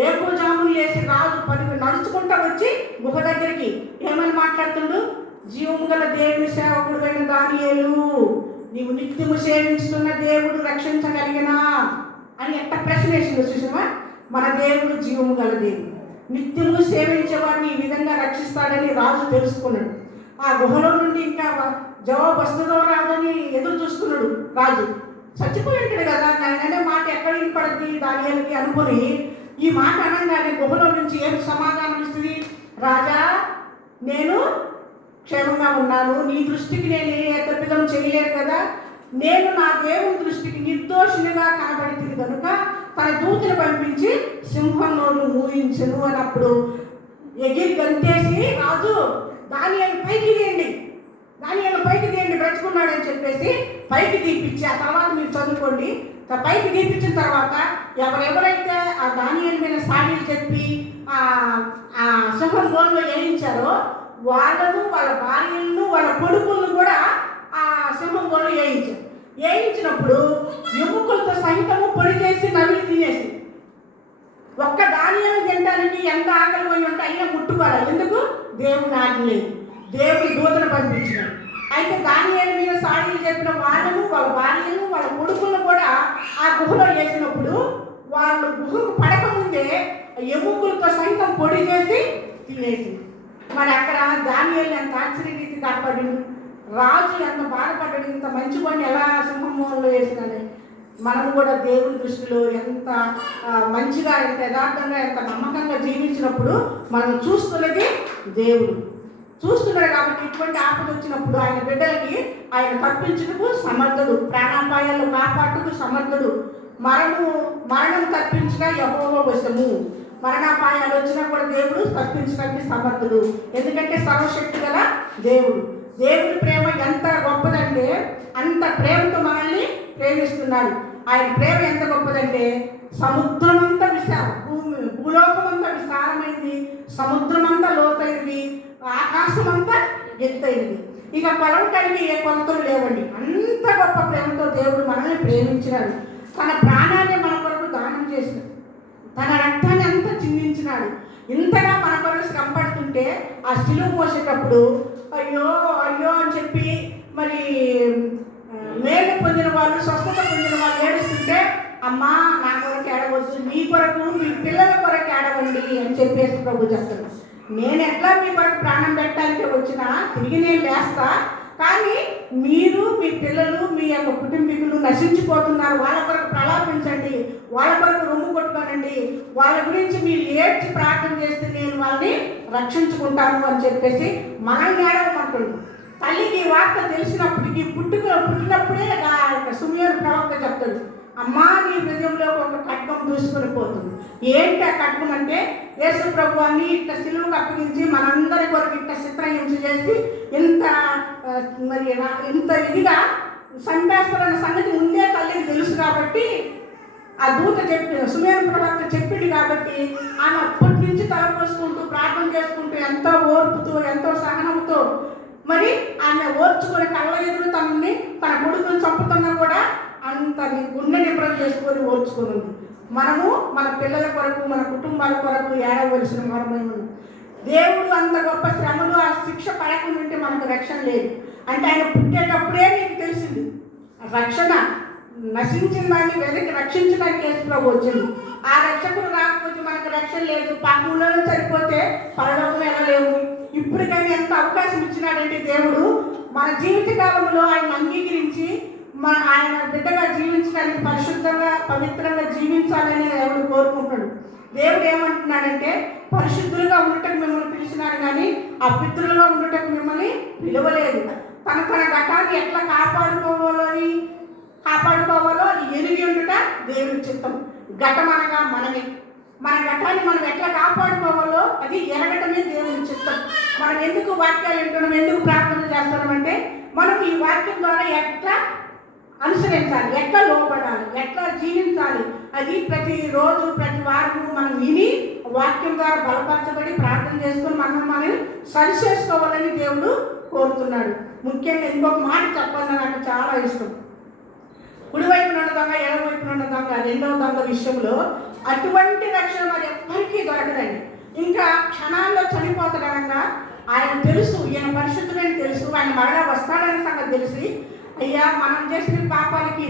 ఏకోజాములు వేసి రాజు నడుచుకుంటా వచ్చి గుహ దగ్గరికి ఏమని మాట్లాడుతుండు? జీవము గల దేవుని సేవకుడైన దానియేలు, నీవు నిత్యము సేవించుతున్న దేవుడు రక్షించగలిగినా అని ఎట్ట ప్రశ్న వేసిండు సుషమా. మన దేవుడు జీవము గల దేవుడు, నిత్యము సేవించేవాడిని ఈ విధంగా రక్షిస్తాడని రాజు తెలుసుకున్నాడు. ఆ గుహలో నుండి ఇంకా జవాబు వస్తుందో రాదని ఎదురు చూస్తున్నాడు రాజు. చచ్చిపోయి ఉంటాడు కదా, నాయననే మాట ఎక్కడ వినపడద్ది దానియేలుకి అనుకుని ఈ మాట అనగానే గుహలో నుంచి ఏం సమాధానం ఇస్తుంది? రాజా, నేను క్షేమంగా ఉన్నాను, నీ దృష్టికి నేను ఏ తప్పిదం చేయలేను కదా, నేను నా దేవుని దృష్టికి నిర్దోషినిగా కనబడింది కనుక తన దూతను పంపించి సింహం నోళ్ళు మూయించను అన్నప్పుడు ఎగిరి గంతేసి రాజు దానియేలు పైకి తీయండి బ్రతుకున్నాడని చెప్పేసి పైకి తీపిచ్చి, ఆ తర్వాత మీరు చదువుకోండి, పైకి తీపించిన తర్వాత ఎవరెవరైతే ఆ దానియేలు మీద సాడీలు చెప్పి ఆ సింహం గోల్లో వేయించారో వాళ్ళను, వాళ్ళ భార్యలను, వాళ్ళ కొడుకులను కూడా ఆ సింహం గోళ్ళు వేయించినప్పుడు ఎముకలతో సహితము పొడి చేసి నవిలి తినేసి, ఒక్క దానియేలు తినడానికి ఎంత ఆకలి పోయి ఉంటే అయినా ముట్టుకోవాలి. ఎందుకు? దేవుని ఆజ్ఞ లేదు, దేవుని దూతను పంపించినాడు. అయితే దానియేలు మీద సాడీలు చెప్పిన వాళ్ళను, వాళ్ళ భార్యలను, వాళ్ళ కొడుకులను కూడా ఆ గుహలో వేసినప్పుడు వాళ్ళు గుహకు పడకముందే ఎముకలతో సైతం పొడి చేసి తినేసింది. మరి అక్కడ దానియేలు ఎంత ఆశ్చర్యరీతి కాపాడింది, రాజు ఎంత బాధపడ్డాడు, ఇంత మంచి పని ఎలా సింహంలో వేసినాడు. మనం కూడా దేవుని దృష్టిలో ఎంత మంచిగా, ఎంత యథార్థంగా, ఎంత నమ్మకంగా జీవించినప్పుడు మనం చూస్తున్నది దేవుడు చూస్తున్నాడు. కాబట్టి ఇటువంటి ఆపద వచ్చినప్పుడు ఆయన బిడ్డలకి ఆయన తప్పించుటకు సమర్థుడు, ప్రాణాపాయాలు కాపాడుటకు సమర్థుడు. మరణం తప్పించగా యెహోవా వశము. మరణాపాయాలు వచ్చినా కూడా దేవుడు తప్పించడానికి సమర్థుడు. ఎందుకంటే సర్వశక్తి గల దేవుడు. దేవుడి ప్రేమ ఎంత గొప్పదంటే అంత ప్రేమతో మనల్ని ప్రేమిస్తున్నాడు. ఆయన ప్రేమ ఎంత గొప్పదంటే సముద్రమంతా భూలోకమంతా విశాలమైంది, సముద్రమంతా లోతైనది, ఆకాశమంతా ఎత్తైనది. ఇక కొలవటానికి ఏ కొలతలు లేవండి. అంత గొప్ప ప్రేమతో దేవుడు మనల్ని ప్రేమించినాడు. తన ప్రాణాన్ని మన కొరకు దానం చేసినాడు, తన రక్తాన్ని అంతా చిందించినాడు. ఇంతగా మన కొరకు శ్రమపడుతుంటే ఆ శిలువ మోసేటప్పుడు అయ్యో అయ్యో అని చెప్పి మరి మేలు పొందిన వాళ్ళు, స్వస్థత పొందిన వాళ్ళు ఏడుస్తుంటే అమ్మా నా కొరకు ఏడవచ్చు, మీ కొరకు మీ పిల్లల కొరకు ఏడవండి అని చెప్పేసి ప్రభు చెప్తాడు. నేను ఎట్లా మీ కొరకు ప్రాణం పెట్టడానికి వచ్చినా తిరిగి నేను లేస్తా, కానీ మీరు మీ పిల్లలు మీ యొక్క కుటుంబీకులు నశించిపోతున్నారు, వాళ్ళ కొరకు ప్రలాపించండి, వాళ్ళ కొరకు రొమ్ము కొట్టుకోనండి, వాళ్ళ గురించి మీరు ఏడ్చి ప్రార్థన చేస్తే నేను వాళ్ళని రక్షించుకుంటాను అని చెప్పేసి మనల్ని ఏడవమంటుంది. తల్లికి ఈ వార్త తెలిసినప్పటికీ పుట్టినప్పుడే సుమియోను ప్రవక్త చెప్తాడు, అమ్మా నీ హృదయంలో ఒక ఖడ్గం దూసుకొని పోతుంది. ఏంటి ఆ ఖడ్గం అంటే యేసు ప్రభువాన్ని ఇట్లా సిలువకు అప్పగించి మనందరి కొరకు ఇట్లా చిత్రహింస చేసి ఇంత ఇదిగా చంపేస్తారన్న సంగతి ముందే తల్లికి తెలుసు. కాబట్టి ఆ దూత సుమియోను ప్రవక్త చెప్పింది కాబట్టి ఆమె అప్పటి నుంచి తలపోసుకుంటూ ప్రార్థన చేసుకుంటూ ఎంతో ఓర్పుతూ ఎంతో సహనంతో మరి ఆమె ఓర్చుకొని కళ్ళ ఎదురు తన కొడుకుని చంపుతున్నా కూడా అంత గుండె నిబ్రం చేసుకొని ఓర్చుకొని ఉంది. మనము మన పిల్లల కొరకు మన కుటుంబాల కొరకు ఏడవలసిన వారమై ఉంది. దేవుడు అంత గొప్ప శ్రమలు ఆ శిక్ష పడకుండా ఉంటే మనకు రక్షణ లేదు. అంటే ఆయన పుట్టేటప్పుడే నీకు తెలిసింది రక్షణ నశించిన దాన్ని వెనక్కి రక్షించడానికి యేసు ప్రభు వచ్చింది. ఆ రక్షకుడు రాకపోతే మనకు రక్షణ లేదు. పాపంలో చనిపోతే పరలోకం వెళ్ళలేము. ఇప్పటికైనా ఎంత అవకాశం ఇచ్చినాడంటే దేవుడు మన జీవిత కాలంలో ఆయన అంగీకరించి ఆయన బిడ్డగా జీవించడానికి పరిశుద్ధంగా పవిత్రంగా జీవించాలని దేవుడు కోరుకుంటాడు. దేవుడు ఏమంటున్నాడంటే పరిశుద్ధులుగా ఉండటకు మిమ్మల్ని పిలిచినాడు కానీ అపిత్రులుగా ఉండటకు మిమ్మల్ని పిలవలేదు. తన ఘటాన్ని ఎట్లా కాపాడుకోవాలో అది ఎరిగి ఉండుట దేవుడి చిత్తం. ఘటం అనగా మనమే. మన ఘటాన్ని మనం ఎట్లా కాపాడుకోవాలో అది ఎరగటమే దేవుని చిత్తం. మనం ఎందుకు వాక్యాలు వింటున్నాం, ఎందుకు ప్రార్థన చేస్తున్నామంటే మనం ఈ వాక్యం ద్వారా ఎట్లా అనుసరించాలి, ఎట్లా లోపడాలి, ఎట్లా జీవించాలి, అది ప్రతిరోజు ప్రతి వారం మనం విని వాక్యం ద్వారా బలపరచబడి ప్రార్థన చేసుకొని మనం సరిచేసుకోవాలని దేవుడు కోరుతున్నాడు. ముఖ్యంగా ఇంకొక మాట చెప్పాలని నాకు చాలా ఇష్టం. కుడివైపున ఉన్న దొంగ ఎడమవైపున ఉన్న దొంగ రెండవ దొంగ విషయంలో అటువంటి రక్షణ మరి ఎవ్వరికీ దొరకదండి. ఇంకా క్షణాల్లో చనిపోతాడనగా ఆయన తెలుసు, ఈయన పరిశుద్ధుడని తెలుసు, ఆయన మరలా వస్తాడని సంగతి తెలిసి అయ్యా మనం చేసిన పాపాలకి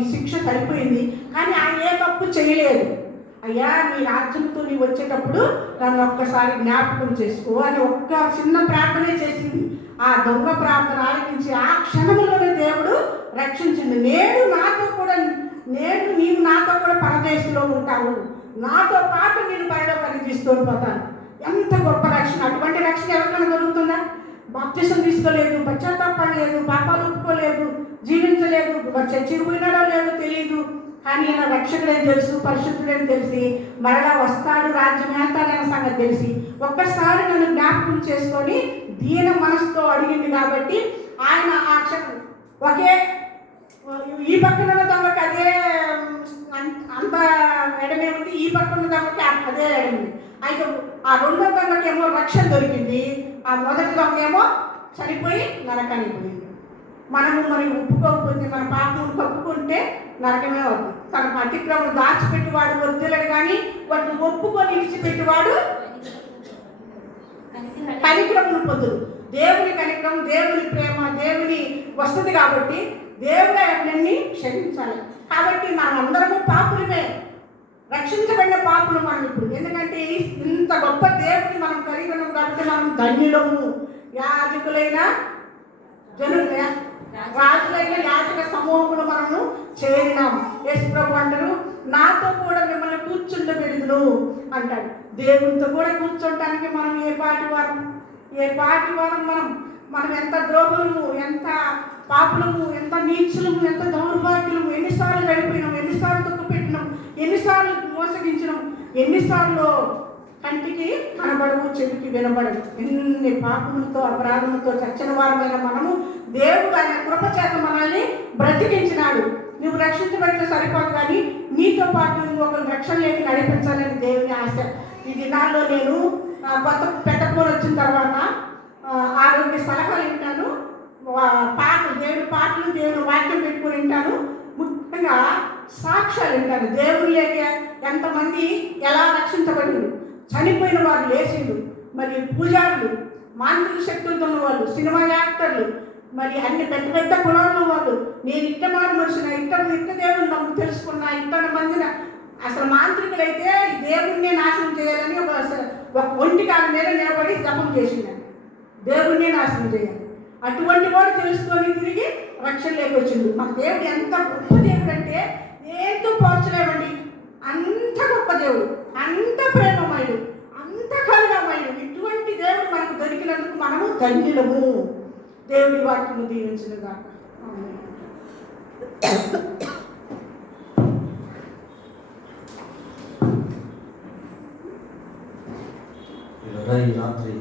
ఈ శిక్ష సరిపోయింది, కానీ ఆయన ఏ తప్పు చేయలేదు. అయ్యా నీ రాజ్యంతో నీవు వచ్చేటప్పుడు నన్ను ఒక్కసారి జ్ఞాపకం చేసుకో అని ఒక్క చిన్న ప్రార్థనే చేసింది. ఆ దొంగ ప్రార్థన ఆలకించి ఆ క్షణంలోనే దేవుడు రక్షించింది. నీవు నాతో కూడా పరదేశంలో ఉంటావు, నాతో పాటు నేను పరలోకానికి తీసుకొని పోతాను. ఎంత గొప్ప రక్షణ! అటువంటి రక్షణ ఎవరికైనా దొరుకుతుందా? బాప్తిసం తీసుకోలేదు, పశ్చాత్తాపడలేదు, పాపాలు ఒప్పుకోలేదు, జీవించలేదు, చచ్చిపోయినాడో లేదో తెలియదు, కానీ ఈయన రక్షకుడని తెలుసు, పరిశుద్ధుడని తెలిసి మరలా వస్తాడు, రాజ్యం ఏస్తాడనే సంగతి తెలిసి ఒక్కసారి నన్ను జ్ఞాపకం చేసుకొని దీన మనసుతో అడిగింది. కాబట్టి ఆయన ఆ ఒకే ఈ పక్కన ఉన్న దొంగకి అదే అంత ఎడమే ఉంది, ఈ పక్కన ఉన్న దొంగకి అదే ఎడమే. అయితే ఆ రెండో దొంగకి ఏమో రక్షణ దొరికింది, ఆ మొదటి దొంగ ఏమో చనిపోయి నరకానికి పోయింది. మనము మరి ఒప్పుకోకపోతే మన పాపం కప్పుకుంటే నరకమే అవుతుంది. తన అతిక్రమం దాచిపెట్టివాడు వర్ధిల్లడు, కానీ వాటిని ఒప్పుకొని విడిచిపెట్టివాడు కనిక్రమను పొందుడు. దేవుని కనిక్రమం, దేవుని ప్రేమ, దేవుని వస్తుంది కాబట్టి దేవుడు అవన్నీ క్షమించాలి. కాబట్టి మనమందరము పాపులమే, రక్షించబడిన పాపులు మనం ఇప్పుడు. ఎందుకంటే ఇంత గొప్ప దేవుడిని మనం కలిగి ఉన్నాం కాబట్టి మనం ధన్యులము. యాజకులైన రాజులైన యాజక సమూహములు మనము చేరినాం. యేసు ప్రభు అంటారు, నాతో కూడా మిమ్మల్ని కూర్చుండబెడుదును అంటాడు. దేవునితో కూడా కూర్చోటానికి మనం ఏ పాటి వారం మనం ఎంత ద్రోహులము, ఎంత పాపులము, ఎంత నీచులము, ఎంత దౌర్భాగ్యులము, ఎన్నిసార్లు గడిపినాం, ఎన్నిసార్లు దుఃఖపెట్టినాం, ఎన్నిసార్లు మోసగించినాం, ఎన్నిసార్లు కంటికి కనబడము, చెవికి వినబడము, ఎన్ని పాపములతో అపరాధములతో చచ్చిన వారమైన మనము దేవుడు ఆయన కృపచేత మనల్ని బ్రతికించినాడు. నువ్వు రక్షించబడితే సరిపోదు, కానీ నీతో పాటు ఇంకొకరు రక్షణలోకి నడిపించాలని దేవుని ఆశ. ఈ దినాల్లో నేను కొత్త పెట్టకపోని వచ్చిన తర్వాత ఆరోగ్య సలహాలు వింటాను, దేవుని పాటలు, దేవుని వాక్యం పెట్టుకుని వింటాను. ముఖ్యంగా సాక్ష్యాలు వింటాను. దేవుళ్ళకి ఎంతమంది ఎలా రక్షించబడింది, చనిపోయిన వారు లేచిండు, మరి పూజారులు, మాంత్రిక శక్తులతో ఉన్న వాళ్ళు, సినిమా యాక్టర్లు, మరి అన్ని పెద్ద పెద్ద కులాల్లో వాళ్ళు, నేను ఇట్ట మారు మనిషిన, ఇట్ట దేవుని నమ్ము తెలుసుకున్నా, ఇంత మందిన అసలు మాంత్రికులైతే దేవుణ్ణి నాశనం చేయాలని ఒక ఒంటి కాలం మీద నిలబడి జపం చేసిందండి, దేవుణ్ణి నాశనం చేయాలి. అటువంటి వాడు తెలుసుకొని తిరిగి రక్షణలోకి వచ్చింది. మన దేవుడు ఎంత గొప్ప దేవుడు అంటే ఏంటో పోల్చలేమండి. అంత గొప్ప దేవుడు, అంత ప్రేమమయుడు, అంత కరుణమయుడు. ఇటువంటి దేవుడు మనకు దొరికినందుకు మనము ధన్యులము. దేవుడి వాక్యము దీవించునుగా. ఈ రాత్రి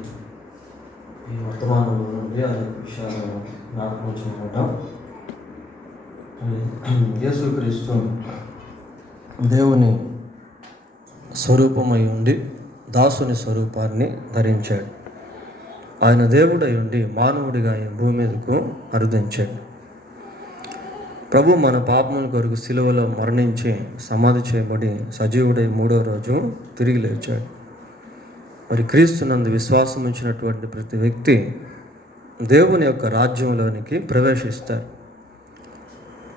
ఈ వర్తమానంలో నుండి అనేక విషయాలను జ్ఞాపకం చేసుకుంటాం. యేసుక్రీస్తు దేవుని స్వరూపమై ఉండి దాసుని స్వరూపాన్ని ధరించాడు. ఆయన దేవుడై ఉండి మానవుడిగా ఈ భూమి మీదకు అరుదించాడు. ప్రభు మన పాపముల కొరకు సిలువలో మరణించి సమాధి చేయబడి సజీవుడై 3వ రోజు తిరిగి లేచాడు. మరి క్రీస్తునందు విశ్వాసం ఉంచినటువంటి ప్రతి వ్యక్తి దేవుని యొక్క రాజ్యంలోనికి ప్రవేశిస్తారు.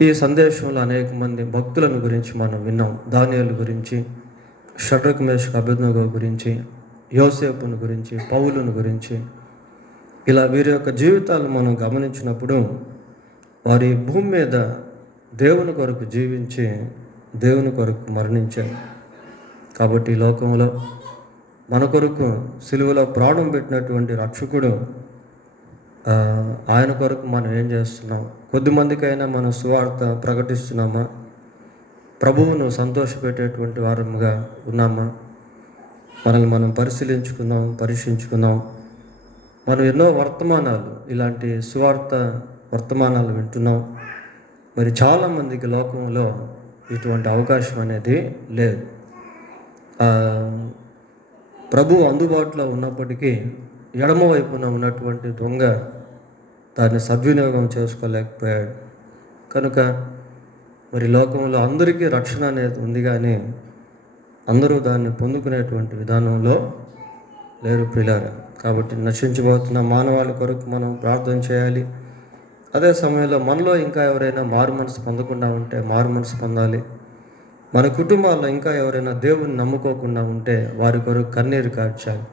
ఈ సందేశంలో అనేక మంది భక్తులను గురించి మనం విన్నాం. దానియేలు గురించి, షడ్రక్ మేషక్ అబేద్నెగో గురించి, యోసేపును గురించి, పౌలును గురించి, ఇలా వీరి యొక్క జీవితాలు మనం గమనించినప్పుడు వారి భూమి మీద దేవుని కొరకు జీవించి దేవుని కొరకు మరణించారు. కాబట్టి ఈ లోకంలో మన కొరకు సిలువలో ప్రాణం పెట్టినటువంటి రక్షకుడు ఆయన కొరకు మనం ఏం చేస్తున్నాం? కొద్దిమందికైనా మనం సువార్త ప్రకటిస్తున్నామా? ప్రభువును సంతోషపెట్టేటువంటి వారముగా ఉన్నామా? మనల్ని మనం పరీక్షించుకుందాం. మనం ఎన్నో వర్తమానాలు, ఇలాంటి సువార్త వర్తమానాలు వింటున్నాం. మరి చాలామందికి లోకంలో ఇటువంటి అవకాశం అనేది లేదు. ప్రభు అందుబాటులో ఉన్నప్పటికీ ఎడమ వైపున ఉన్నటువంటి దొంగ దాన్ని సద్వినియోగం చేసుకోలేకపోయాడు. కనుక మరి లోకంలో అందరికీ రక్షణ అనేది ఉంది, కానీ అందరూ దాన్ని పొందుకునేటువంటి విధానంలో లేరు ప్రియులారా. కాబట్టి నశించిపోతున్న మానవాళి కొరకు మనం ప్రార్థన చేయాలి. అదే సమయంలో మనలో ఇంకా ఎవరైనా మారు మనసు పొందకుండా ఉంటే మారు మనసు పొందాలి. మన కుటుంబాల్లో ఇంకా ఎవరైనా దేవుని నమ్ముకోకుండా ఉంటే వారి కొరకు కన్నీరు కార్చాలి.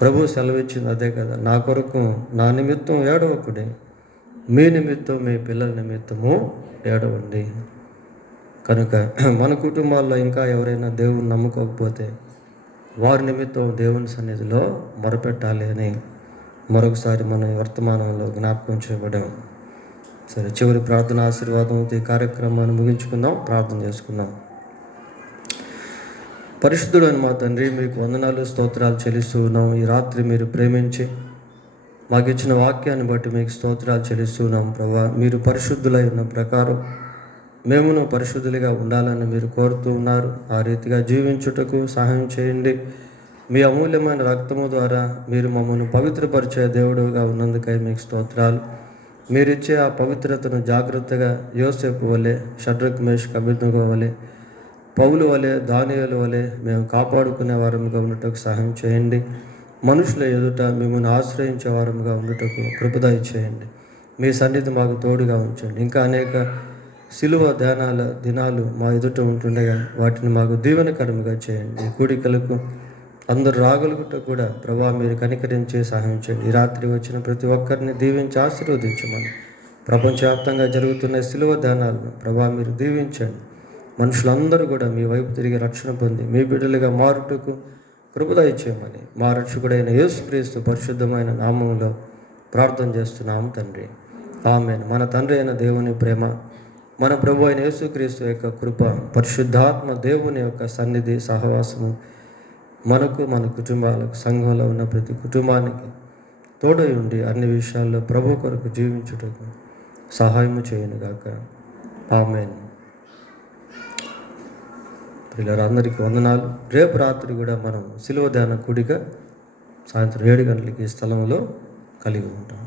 ప్రభు సెలవిచ్చింది అదే కదా, నా కొరకు నా నిమిత్తం ఏడవకుడి, మీ నిమిత్తం మీ పిల్లల నిమిత్తము ఏడవండి. కనుక మన కుటుంబాల్లో ఇంకా ఎవరైనా దేవుని నమ్ముకోకపోతే వారి నిమిత్తం దేవుని సన్నిధిలో మొరపెట్టాలి అని మరొకసారి మన వర్తమానంలో జ్ఞాపకం చేయబడాం. సరే, చివరి ప్రార్థన ఆశీర్వాదంతో ఈ కార్యక్రమాన్ని ముగించుకుందాం, ప్రార్థన చేసుకుందాం. పరిశుద్ధుడైన మా తండ్రి, మీకు వందనాలు స్తోత్రాలు చెల్లిస్తూ ఉన్నాం. ఈ రాత్రి మీరు ప్రేమించి మాకు ఇచ్చిన వాక్యాన్ని బట్టి మీకు స్తోత్రాలు చెల్లిస్తూ ఉన్నాం. ప్రభా, మీరు పరిశుద్ధులై ఉన్న ప్రకారం మేమును పరిశుద్ధులుగా ఉండాలని మీరు కోరుతూ ఉన్నారు. ఆ రీతిగా జీవించుటకు సహాయం చేయండి. మీ అమూల్యమైన రక్తము ద్వారా మీరు మమ్మల్ని పవిత్రపరిచే దేవుడుగా ఉన్నందుకై మీకు స్తోత్రాలు. మీరిచ్చే ఆ పవిత్రతను జాగ్రత్తగా యోసేపు వలె, షడ్రక్ మేషక్ అబేద్నెగో వలె, పౌలు వలె, దానియేలు వలె మేము కాపాడుకునే వారముగా ఉండటకు సహాయం చేయండి. మనుషుల ఎదుట మిమ్మల్ని ఆశ్రయించే వారముగా ఉండటకు కృపదయ చేయండి. మీ సన్నిధి మాకు తోడుగా ఉంచండి. ఇంకా అనేక శిలువ ధ్యానాల దినాలు మా ఎదుట ఉంటుండగా వాటిని మాకు దీవెనకరముగా చేయండి. ఈ కూడికలకు అందరూ రాగలుగుట కూడా ప్రభా మీరు కనికరించి సహాయం చేయండి. ఈ రాత్రి వచ్చిన ప్రతి ఒక్కరిని దీవించి ఆశీర్వదించమని, ప్రపంచవ్యాప్తంగా జరుగుతున్న శిలువ ధ్యానాలను ప్రభా మీరు దీవించండి. మనుషులందరూ కూడా మీ వైపు తిరిగి రక్షణ పొంది మీ బిడ్డలుగా మారుటకు కృప దయచేయమని మా రక్షకుడైన యేసుక్రీస్తు పరిశుద్ధమైన నామములో ప్రార్థన చేస్తున్నాము తండ్రి. ఆమేన్. మన తండ్రి అయిన దేవుని ప్రేమ, మన ప్రభు అయిన యేసుక్రీస్తు యొక్క కృప, పరిశుద్ధాత్మ దేవుని యొక్క సన్నిధి సహవాసము మనకు, మన కుటుంబాలకు, సంఘంలో ఉన్న ప్రతి కుటుంబానికి తోడై ఉండి అన్ని విషయాల్లో ప్రభు కొరకు జీవించుటకు సహాయము చేయనుగాక. ఆమేన్. పిల్లలందరికీ వందనాలు. రేపు రాత్రి కూడా మనం శిలువ ధ్యాన కూడిక సాయంత్రం 7 గంటలకి ఈ స్థలంలో కలిగి ఉంటాం.